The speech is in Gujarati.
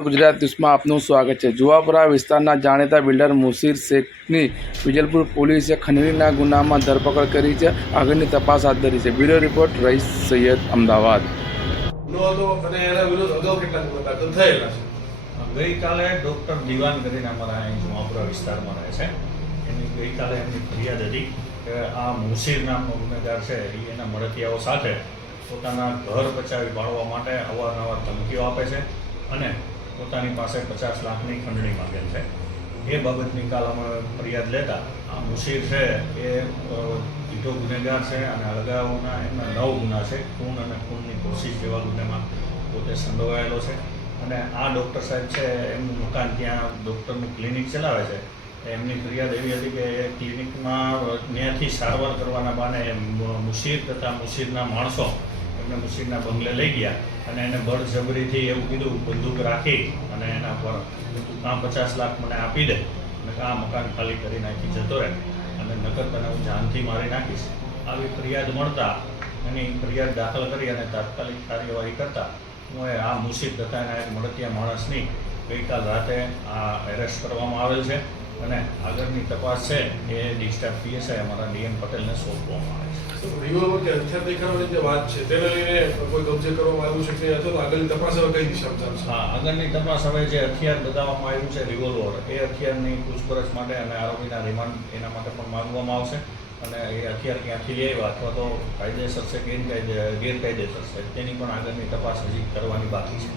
ગુજરાત ન્યૂઝમાં આપનું સ્વાગત છે. જુવાપુરા વિસ્તારના જાણીતા બિલ્ડર મુસીર શેખની વિજલપુર પોલીસે ખંડણીના ગુનામાં ધરપકડ કરી છે. આગળની તપાસ હાથ ધરી છે. Bureau report Rais Saiyed Ahmedabad. ગઈકાલે ડૉક્ટર દિવાન કરીને અમારા અહીં જુમાપુરા વિસ્તારમાં રહે છે. એની ગઈકાલે એમની ફરિયાદ હતી કે આ મુસીર નામનો ગુનેગાર છે એ એના મળતિયાઓ સાથે પોતાના ઘર બચાવી પાડવા માટે અવારનવાર ધમકીઓ આપે છે અને પોતાની પાસે પચાસ લાખની ખંડણી માંગેલ છે. એ બાબતની કાલ અમે ફરિયાદ લેતા આ મુશીર છે, એ ઈટો ગુનેગાર છે અને અગાઉના એમના નવ ગુના છે, ખૂન અને ખૂનની કોશિશ જેવા ગુનેમાં પોતે સંડોવાયેલો છે. અને આ ડૉક્ટર સાહેબ છે, એમનું મકાન ત્યાં ડૉક્ટરનું ક્લિનિક ચલાવે છે. એમની ફરિયાદ એવી હતી કે એ ક્લિનિકમાં ત્યાંથી સારવાર કરવાના બહાને મુશીર તથા મુશીરના માણસો એમને મુશીરના બંગલે લઈ ગયા. અને એને બળજબરીથી એવું કીધું, બંદૂક રાખી અને એના પર તું કાં પચાસ લાખ મને આપી દે. અને કાં મકાન ખાલી કરી નાખી જતો રહે. અને નકર તને હું જાનથી મારી નાખીશ. આવી ફરિયાદ મળતા, એની ફરિયાદ દાખલ કરી અને તાત્કાલિક કાર્યવાહી કરતા, હું એ આ મુસીબ તથા એના એક મળતિયા માણસની ગઈકાલ રાતે આ એરેસ્ટ કરવામાં આવેલ છે. અને આગળની તપાસ છે એ ડિસ્ટાફ પીએસઆઈ અમારા ડીએમ પટેલને સોંપવામાં આવે છે. રિવોલ્વર કે હથિયાર દેખાડવાની જે વાત છે તેને લઈને કોઈ કબજે કરવામાં આવ્યું છે કે અથવા આગળની તપાસ હવે કઈ દિશામાં ચાલશે? હા આગળની તપાસ હવે જે હથિયાર બતાવવામાં આવ્યું છે રિવોલ્વર એ હથિયારની પૂછપરછ માટે અને આરોપીના રિમાન્ડ એના માટે પણ માંગવામાં આવશે. અને એ હથિયાર ક્યાંથી લઈ આવ્યા અથવા તો કાયદેસર છે ગેરકાયદે ગેરકાયદેસર છે તેની પણ આગળની તપાસ હજી કરવાની બાકી છે.